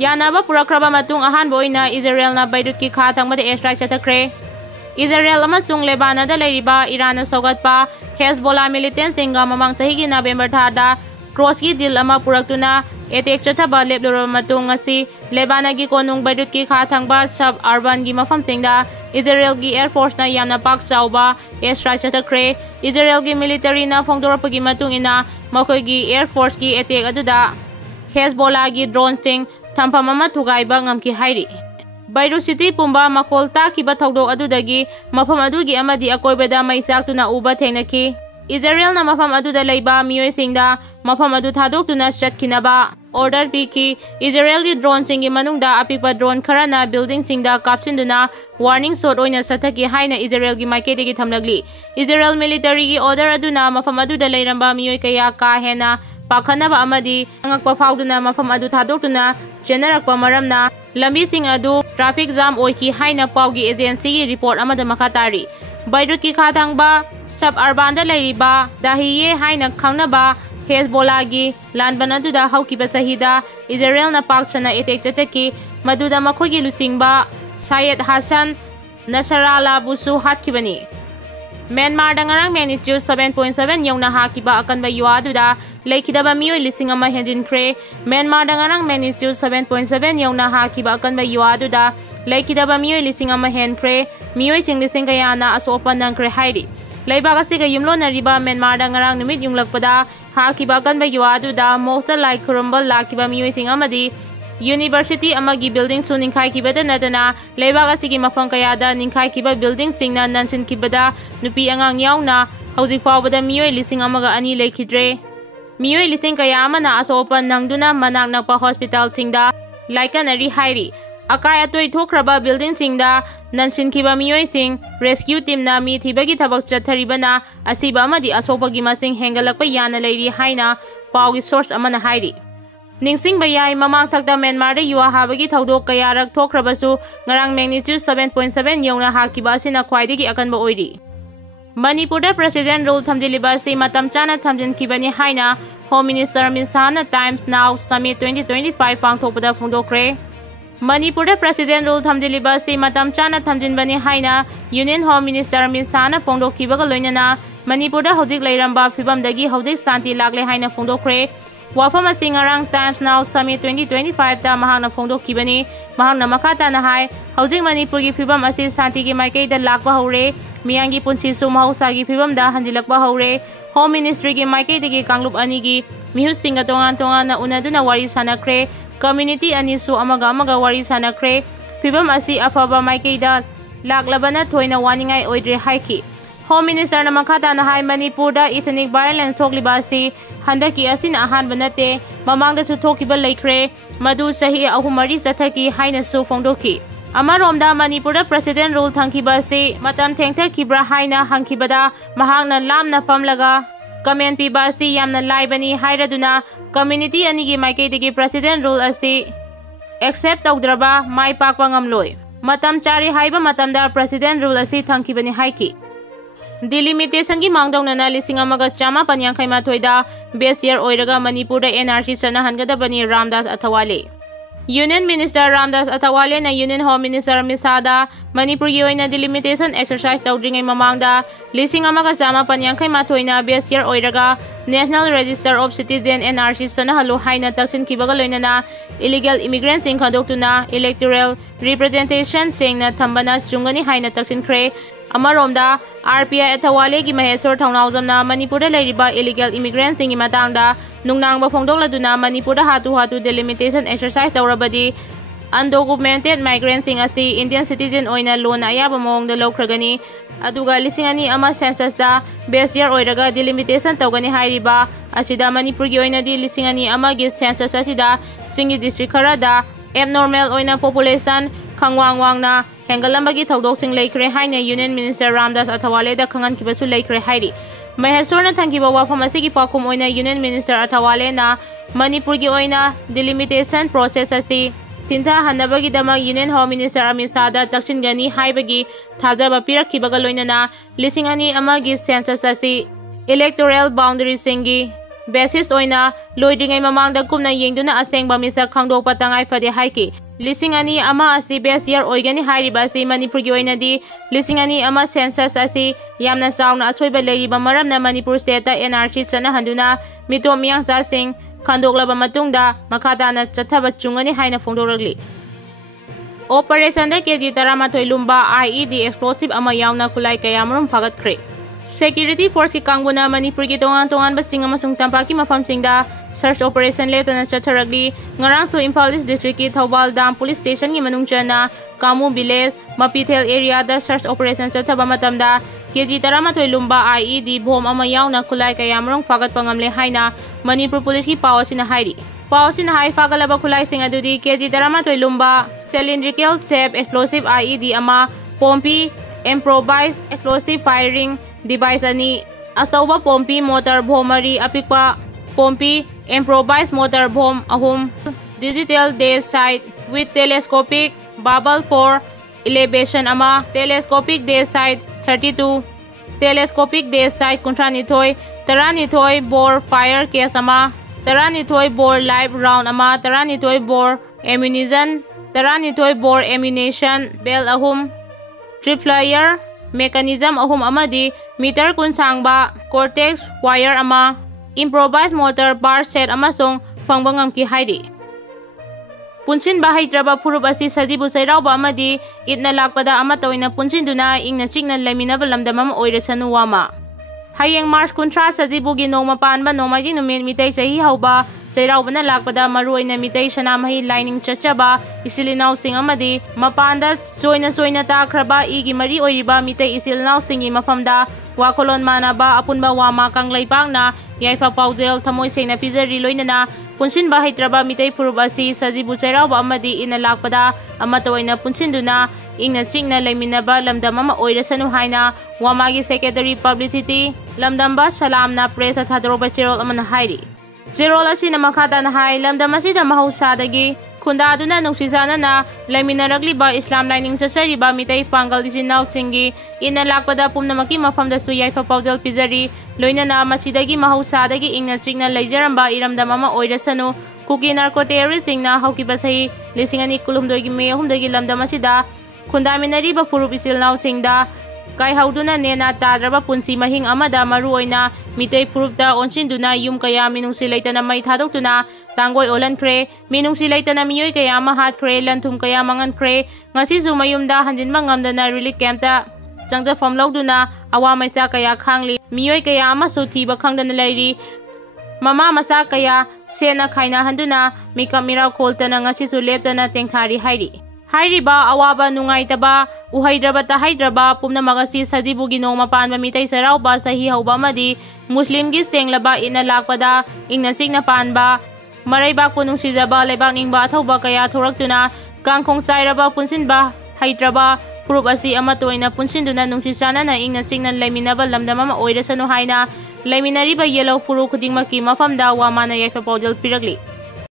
यानाबा पुरखरबा मतुंग अहानबा ओइना इजराइलना Beirut की खा थंगबदा एयर स्ट्राइक चथखरे इजराइल अमसुंग लेबानदा लैरिबा इरान सौगतपा हेजबोला मिलिटेंट सिंगा ममांग चहिगी नवेंबर थादा क्रॉस की दिल अमा पुरक्तुना एटेक चथबा लेपलोरबा मतुंग असि लेबानगी कोनुंग बैरुत की खा थंगबा सब अर्बन की मफम सिंगदा इजराइल की एयर फोर्स ना यामना पाक चाउबा एयर स्ट्राइक चथखरे इजराइल की मिलिटरी ना फोंगदोरपगी मतुंग इना मखोयगी एयर फोर्स की एटेक अदुदा हेजबोला की ड्रोन सिंग थंफम अमा थुगाइबा ngamki हाइरी बैरुत सिटी पुंबा मकोल ताकिबा थौदोक अदुदगी मफम अदुगी अमदी अकोइबदा मैसाक्तुना उबा थेंगनखी इजराइल ना मफम अदुदा लैबा मियोय सिंगदा मफम अदु थादोक्तुना चटखिनबा ऑर्डर पीकी इजराइल की ड्रोन सिंगी मनुंगदा अपिकपा ड्रोन खराना बिल्डिंग सिंगदा कापसिंदुना वार्निंग शॉट ओइना सथकी हाइना इजराइल की माइकेदगी थमलगली इजराइल मिलिटरी की ऑर्डर अदुना मफम अदुदा लैरंबा मियोय कया का हेना पाखनबा अमदी अंगकपा फाउदुना मफम अदु थादोक्तुना चेनरकपा मरमना लंबीसिंग अदु ट्रैफिक जाम ओइकी हाइना पाउगी एजेंसी की रिपोर्ट अमदा मखा तारी बैरुत की खाथांगबा सब अर्बानदा लैरिबा दाहिये हाइना खंगनबा हेजबोला की लानबन अदुदा हौकिबा चहिदा इजराइल ना पाक सना एटेक चतकी मदुदा मखोगी लुचिंगबा सायद हसन नसराला बुसु हातखिबनी म्यांमार दंगरंग मैग्नीट्यूड 7.7 यौना हाकिबा अकनबा युआदुदा लेखिदबा मियोय लिसिंग अमा हेंजिनख्रे म्यांमार दंगरंग मैग्नीट्यूड 7.7 यौना हाकिबा अकनबा युआदुदा लेखिदबा मियोय लिसिंग अमा हेंख्रे मियोय सिंग लिसिंग कयाना असोपा नंख्रे हाइरी लेबाग असिगा युमलोनरिबा म्यांमार दंगरंग नुमित युंगलकपदा हाकिबा अकनबा युआदुदा मोक्ता लाई खुरंबल लाकिबा मियोय सिंग अमदी यूनिवर्सिटी अमगी बिल्डिंग सु निंखाइकिबदा नदना लेबाग असिगी मफम कयादा निंखाइकिबा बिल्डिंग सिंगना ननसिनकिबदा नुपी अंगांग याउना हौजिक फावबदा मियोय लिसिंग अमगा अनि लेखिद्रे मियोय लिसिंग कया अमना असोपन नंगदुना मनाक नकपा हॉस्पिटल सिंगदा लाइकनरी हाइरी अकाय अतोय थोख्रबा बिल्डिंग सिंगदा ननसिनकिबा मियोय सिंग रेस्क्यू टीम ना मी थिबगी थबक चथरिबना असिबा अमदी असोपगी मसिंग हेंगलकपा याना लैरी हाइना पाउगी सोर्स अमना हाइरी निंगसिंग बयाई ममांग थकदा म्यांमार युवा हाबगी थौदोक कयारक थोख्रबसु ngarang मैग्नीट्यूड 7.7 यौना हाकिबा असिना ख्वाइदगी अकनबा ओइरी मणिपुर प्रेसिडेंट रूल थमजिलिबा असि मतम चाना थमजिनखिबनी हाइना होम मिनिस्टर मिसाना टाइम्स नाउ समिट 2025 पांगथोकपदा फोंदोक्रे मणिपुर प्रेसिडेंट रूल थमजिलिबा असि मतम चाना थमजिनबनी हाइना यूनियन होम मिनिस्टर मिसाना फोंदोखिबगा लोइनना मणिपुर हौजिक लैरंबा फिबमदगी हौजिक शांति लागले हाइना फोंदोक्रे वाफम सिंगारंग टाइम्स नाउ समिट 2025 ता महांगना फोंदोखिबनी महांगना मखाताना हाय हौजिक मणिपुर की फिबम असि शांति की माइकैदा लाकबा हौरे मियांगी पुंसीसु महौसागी फिबमदा हंजिलकबा हौरे होम मिनिस्ट्री की माइकैदगी कांगलुप अनिगी मिहुसिंगा तोंगान तोंगान उनादुना वारी सानख्रे कम्युनिटी अनिसु अमगा अमगा वारी सानख्रे फिबम असि अफबा माइकैदा लाकलबना थोइना वानिंगाई ओइद्रे हाइकी होम मिनिस्टर ना मखाताना हाय मणिपुर दा इथनिक वायलेंस थोकलिबा असि हंदकी असिना अहानबा नते ममांगदसु थोकिबा लेख्रे मदु सही अहुमरी चथकी हाइनसु फोंदोकी अमरोमदा मणिपुर प्रेसिडेंट रूल थंखिबा असि मतम थेंगथखिब्रा हाइना हंखिबदा महांगना लामना फमलगा कमेंट पीबा असि यामना लाइबनी हाइरदुना कम्युनिटी अनिगी माइकैदगी प्रेसिडेंट रूल असि एक्सेप्ट तौद्रबा माइ पाकपा ngamloi मतम चारी हाइबा मतमदा प्रेसिडेंट रूल असि थंखिबनी हाइकी डिलिमिटेशन की मांगदौनना लिसिंग अमगा चामा पन्यांखै माथोइदा बेस ईयर ओइरगा मणिपुर दा NRC सनाहनगदबनी रामदास अथवाले यूनियन मिनिस्टर रामदास अथवाले ना यूनियन होम मिनिस्टर मिसादा मणिपुर की ओइना डिलिमिटेशन एक्सरसाइज तौद्रिङै ममांगदा लिसिंग अमगा चामा पन्यांखै माथोइना बेस ईयर ओइरगा national register of citizen NRC सनाहलो हाइना तक्सिनखिबगा लोइनना इलीगल इमिग्रेंट सिंग खदोक्तुना इलेक्टोरल रिप्रेजेंटेशन सिंगना थंबना चुंगनी हाइना तक्सिनख्रे अमरोमदा RPI अथवाले की महेश्वर थौनाउजमना मणिपुर लैरिबा इलीगल इमिग्रेंट सिंगी मतांगदा नुंगनांगबा फोंदोक्लदुना मणिपुर हातु हातु डिलिमिटेशन एक्सरसाइज तौरबदी अनडॉक्यूमेंटेड माइग्रेंट सिंग असि इंडियन सिटीजन ओइना लोन अयाबा मोंगदा लौख्रगनी अदुगा लिसिंग अनि अमा सेंसस दा बेस ईयर ओइरगा डिलिमिटेशन तौगनी हाइरिबा असिदा मणिपुर की ओइनादी लिसिंग अनि अमा गी सेंसस असिदा सिंगी डिस्ट्रिक्ट खरादा एबनॉर्मल ओइना पॉपुलेशन खंगवांग वांगना हेंगलंबगी थौदोक्सिंग लेख्रे हाइना यूनियन मिनिस्टर रामदास अथवालेदा खंगनखिबसु लेख्रे हाइरी महेश्वरना थंखिबा वाफम असिगी पाखुम ओइना यूनियन मिनिस्टर अथवालेना मणिपुर की ओइना डिलिमिटेशन प्रोसेस असि सिंथा हन्नबगीदमक यूनियन होम मिनिस्टर अमित शाहदा तक्सिनगनी हाइबगी थाजबा पिरखिबगा लोइनना लिसिंग अनि अमगी सेंसस असि इलेक्टोरल बाउंड्री सिंगी basis oina loidringai mamangda kumna yengduna asengba misak khangdokpa tangai fade haiki lising ani ama asi best year oigani hairiba asi Manipur gi oina di lising ani ama census asi yamna sauna achoiba leiriba maramna Manipur state ta NRC chana handuna mitom miyang cha sing khandoklaba matungda makhatana chathaba chungani haina phongdoragli operation da kg 13 lumba IED explosive ama yauna Khutlai kayamrum phagatkre security force ki kangbuna Manipur gi tongan basing amasung tampaki mafamsingda search operation leptana chatharagli ngarang to Imphal East district ki Thobal Dam police station gi manungchana Kamu Village Mapithel area da search operation chathaba matamda kg 13 lumba IED bom ama yauna Khutlai kayamrum phagat pangamle haina Manipur police ki pawasina hairi pawasina hai fagalaba Khutlai sing adudi kg 13 lumba cylindrical shape explosive IED ama pompi improvised explosive firing device ani asauba pompi motor bomari apikpa pompi improvised motor bomb ahum digital day sight with telescopic bubble for elevation ama telescopic day sight 32 telescopic day sight kunthranithoi taranithoi bore fire case ama taranithoi bore live round ama taranithoi bore ammunition taranithoi bore ammunition bell ahum tripwire mechanism ahum amadi meter kun sangba cortex wire ama improvised motor bar set amasung fangbangam ki hairi punchin ba haitraba phurup asi sadibu sairauba amadi itna lakpada ama toina punchin duna ingna chingna leminaba lamdamam oirasanu wama hayeng March kuntra sadibu gi noma panba nomaji numen mitai chahi hauba sairaubana lakpada maruina mitai sanamahi lining chachaba isilinau sing amadi mapanda soina takraba igi mari oiriba mitai isilinau singi mafamda wakolon manaba apunba wama kanglaipakna yaifa paudel thamoi sena pizari loinana punchin ba haitraba mitai purubasi sajibu chairauba amadi ina lakpada amatoina punchinduna ingna chingna leiminaba lamdam ama oirasanu haina wamagi secretary publicity lamdamba salamna press thadroba cherol amana hairi cherol asina makhata hai lamdam asida mahausadagi khundaduna nuksizana leiminaragliba Islam lining chachariba mitai fangal isinau chingi ina lakpada pumnamaki mafamda su yaifa paudel pizari loinana masidagi mahausadagi ingna chingna leijaramba iramdam ama oirasanu kuki narco terrorist ingna haukibasai lisingani kulumdogi me humdogi lamdam asida khundaminariba purup isilnau chingda kai hauduna nena tadraba punsi mahing amada maruoina mitei purupta onchinduna yum kaya minungsi leitana mai thadoktuna tangoi olankhre minungsi leitana mioi kaya ma hatkre lanthum kaya mangankhre ngasi su mayumda hanjinma ngamdana relief camp ta changda form logduna awa maisa kaya khangli mioi kaya ma su thiba khangdana lairi mama masa kaya sena khaina handuna mikap mira kholtana ngasi su leptana tengthari hairi hairiba awaba nungaitaba uhaidraba tahaidraba pumna magasi sadibugi noma panba mitai sarauba sahi hauba madi muslim gi senglaba ina lakpada ingna chingna panba maraiba kunung sijaba lebak ningba thauba kaya thoraktuna kangkhong chairaba punsinba haidraba purup asi amatoina punsinduna nungsi chana na ingna chingna leiminaba lamdama oirasanu haina leiminariba yellow puru khudingmaki mafamda wamana yaifa paudel piragli